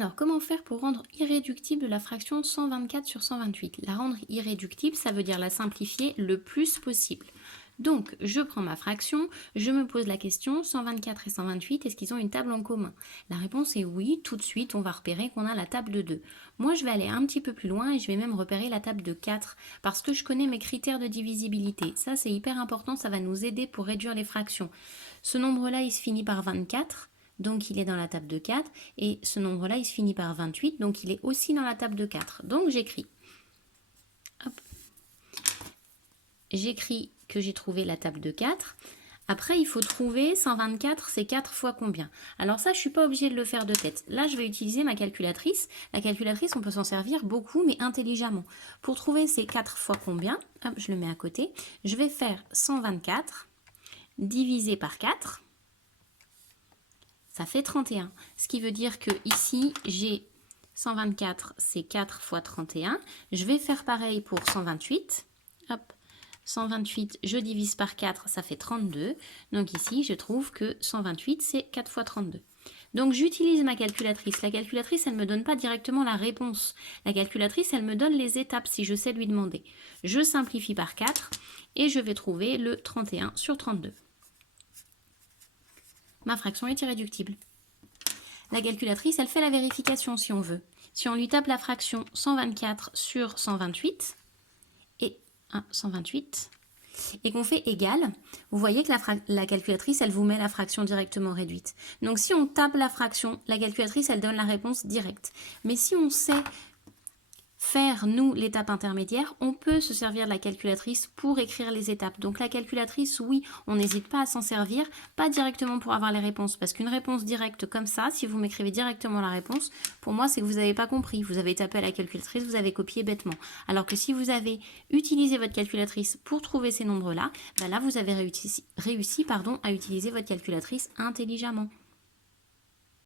Alors, comment faire pour rendre irréductible la fraction 124 sur 128? La rendre irréductible, ça veut dire la simplifier le plus possible. Donc, je prends ma fraction, je me pose la question, 124 et 128, est-ce qu'ils ont une table en commun? La réponse est oui, tout de suite, on va repérer qu'on a la table de 2. Moi, je vais aller un petit peu plus loin et je vais même repérer la table de 4 parce que je connais mes critères de divisibilité. Ça, c'est hyper important, ça va nous aider pour réduire les fractions. Ce nombre-là, il se finit par 24. Donc il est dans la table de 4, et ce nombre-là, il se finit par 28, donc il est aussi dans la table de 4. Donc j'écris. J'écris que j'ai trouvé la table de 4. Après, il faut trouver 124, c'est 4 fois combien? Alors ça, je ne suis pas obligée de le faire de tête. Là, je vais utiliser ma calculatrice. La calculatrice, on peut s'en servir beaucoup, mais intelligemment. Pour trouver ces 4 fois combien, hop, je le mets à côté. Je vais faire 124 divisé par 4. Ça fait 31. Ce qui veut dire que ici, j'ai 124, c'est 4 fois 31. Je vais faire pareil pour 128. Hop, 128, je divise par 4, ça fait 32. Donc ici, je trouve que 128, c'est 4 fois 32. Donc j'utilise ma calculatrice. La calculatrice, elle ne me donne pas directement la réponse. La calculatrice, elle me donne les étapes si je sais lui demander. Je simplifie par 4 et je vais trouver le 31 sur 32. Ma fraction est irréductible. La calculatrice, elle fait la vérification si on veut. Si on lui tape la fraction 124 sur 128, et 128, et qu'on fait égal, vous voyez que la calculatrice, elle vous met la fraction directement réduite. Donc si on tape la fraction, la calculatrice, elle donne la réponse directe. Mais si on sait faire, nous, l'étape intermédiaire, on peut se servir de la calculatrice pour écrire les étapes. Donc la calculatrice, oui, on n'hésite pas à s'en servir, pas directement pour avoir les réponses, parce qu'une réponse directe comme ça, si vous m'écrivez directement la réponse, pour moi, c'est que vous n'avez pas compris. Vous avez tapé à la calculatrice, vous avez copié bêtement. Alors que si vous avez utilisé votre calculatrice pour trouver ces nombres-là, ben là, vous avez réussi à utiliser votre calculatrice intelligemment.